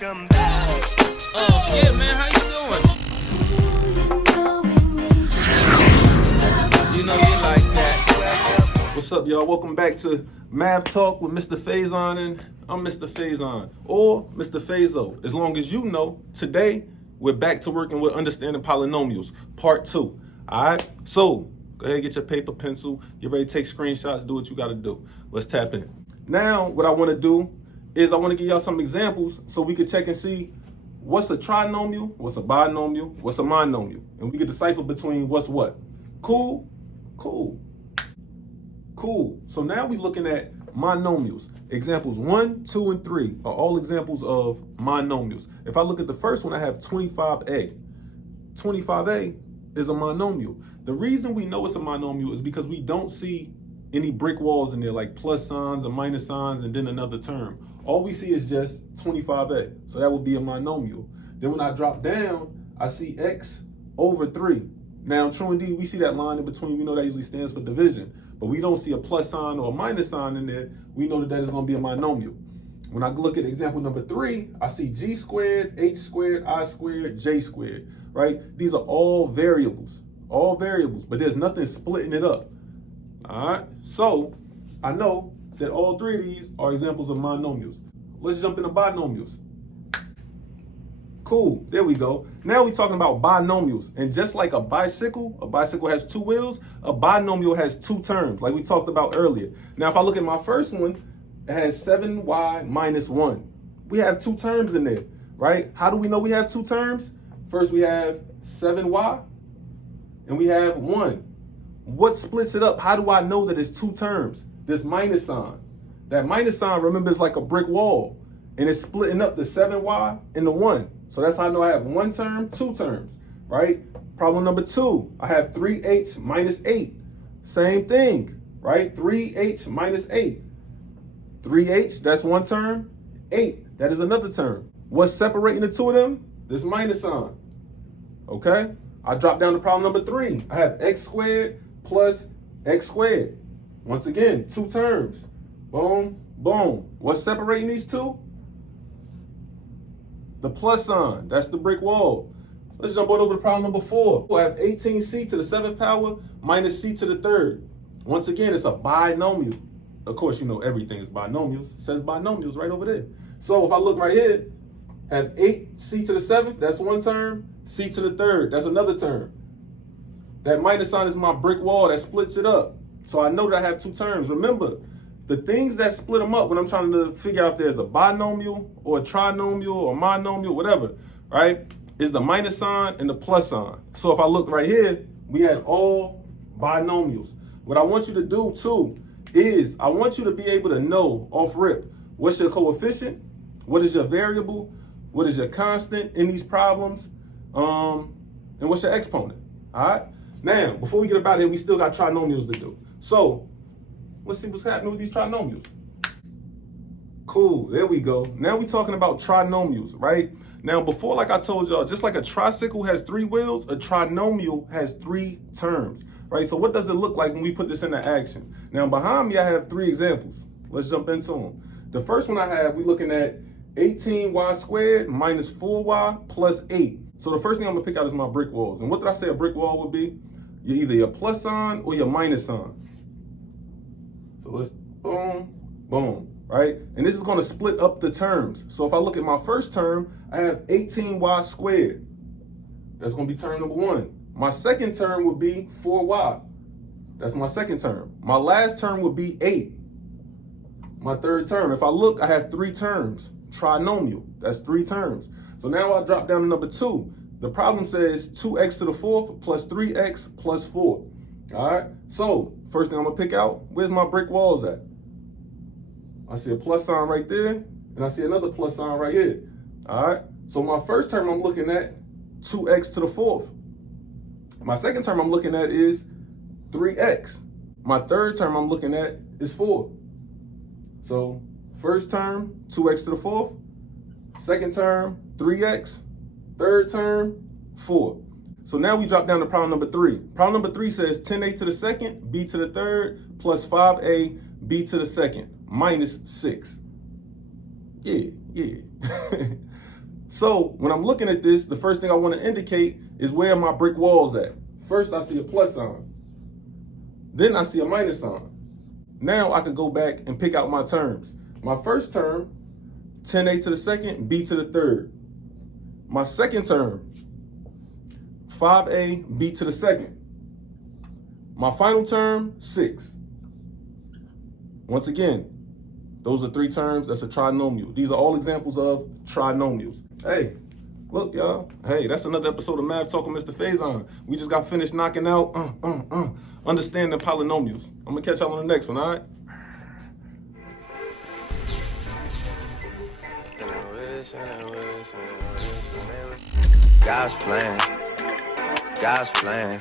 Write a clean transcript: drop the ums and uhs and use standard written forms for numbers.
Welcome back. Yeah, man, how you doing? You know you like that. What's up, y'all? Welcome back to Math Talk with Mr. Faison, and I'm Mr. Faison, or Mr. Faison. As long as you know, today we're back to working with understanding polynomials, part 2. All right? So, go ahead, get your paper, pencil, get ready to take screenshots, do what you got to do. Let's tap in. Now, what I want to do is I want to give y'all some examples so we can check and see what's a trinomial, what's a binomial, what's a monomial, and we can decipher between what's what. Cool? Cool. Cool. So now we're looking at monomials. Examples 1, 2, and 3 are all examples of monomials. If I look at the first one, I have 25a. 25a is a monomial. The reason we know it's a monomial is because we don't see any brick walls in there like plus signs or minus signs and then another term. All we see is just 25a. So that would be a monomial. Then when I drop down, I see x over 3. Now, true indeed, we see that line in between. We know that usually stands for division. But we don't see a plus sign or a minus sign in there. We know that is going to be a monomial. When I look at example number 3, I see g squared, h squared, I squared, j squared, right? These are all variables, but there's nothing splitting it up. All right, so I know that all 3 of these are examples of monomials. Let's jump into binomials. Cool, there we go. Now we're talking about binomials. And just like a bicycle has 2 wheels, a binomial has 2 terms, like we talked about earlier. Now, if I look at my first one, it has 7y minus 1. We have 2 terms in there, right? How do we know we have 2 terms? First, we have 7y, and we have 1. What splits it up? How do I know that it's 2 terms? This minus sign. That minus sign, remember, is like a brick wall, and it's splitting up the 7y and the 1. So that's how I know I have 1 term, 2 terms, right? Problem number 2, I have 3h minus 8. Same thing, right? 3h minus 8. 3h, that's 1 term. 8, that is another term. What's separating the 2 of them? This minus sign, okay? I drop down to problem number 3. I have x squared plus x squared. Once again, 2 terms. Boom, boom. What's separating these 2? The plus sign, that's the brick wall. Let's jump on over to problem number 4. I have 18c to the 7th power minus c to the 3rd. Once again, it's a binomial. Of course, you know everything is binomials. It says binomials right over there. So if I look right here, I have 8c to the 7th, that's 1 term. C to the 3rd, that's another term. That minus sign is my brick wall that splits it up. So I know that I have 2 terms. Remember, the things that split them up when I'm trying to figure out if there's a binomial or a trinomial or monomial, whatever, right, is the minus sign and the plus sign. So if I look right here, we have all binomials. What I want you to do too is I want you to be able to know off rip, what's your coefficient, what is your variable, what is your constant in these problems, and what's your exponent, all right? Now, before we get about here, we still got trinomials to do. So let's see what's happening with these trinomials. Cool, there we go. Now we're talking about trinomials, right? Now, before, like I told y'all, just like a tricycle has 3 wheels, a trinomial has 3 terms, right? So what does it look like when we put this into action? Now, behind me, I have 3 examples. Let's jump into them. The first one I have, we're looking at 18y squared minus 4y plus 8. So the first thing I'm gonna pick out is my brick walls. And what did I say a brick wall would be? You're either your plus sign or your minus sign. So let's boom, boom, right? And this is gonna split up the terms. So if I look at my first term, I have 18y squared. That's gonna be term number 1. My second term would be 4y. That's my second term. My last term would be 8. My third term. If I look, I have 3 terms. Trinomial, that's 3 terms. So now I drop down to number 2. The problem says 2x to the 4th plus 3x plus 4. All right, so first thing I'm gonna pick out, where's my brick walls at? I see a plus sign right there, and I see another plus sign right here. All right, so my first term I'm looking at 2x to the 4th. My second term I'm looking at is 3x. My third term I'm looking at is 4. So first term, 2x to the 4th. Second term, 3x. Third term, 4. So now we drop down to problem number 3. Problem number 3 says 10a to the 2nd, b to the 3rd, plus 5a, b to the 2nd, minus 6. Yeah. So when I'm looking at this, the first thing I want to indicate is where my brick walls at. First, I see a plus sign. Then I see a minus sign. Now I can go back and pick out my terms. My first term, 10a to the second, b to the third. My second term, 5a, b to the second. My final term, 6. Once again, those are 3 terms. That's a trinomial. These are all examples of trinomials. Hey, look, y'all. Hey, that's another episode of Math Talk with Mr. Faison. We just got finished knocking out understanding polynomials. I'm going to catch y'all on the next one, all right? God's plan.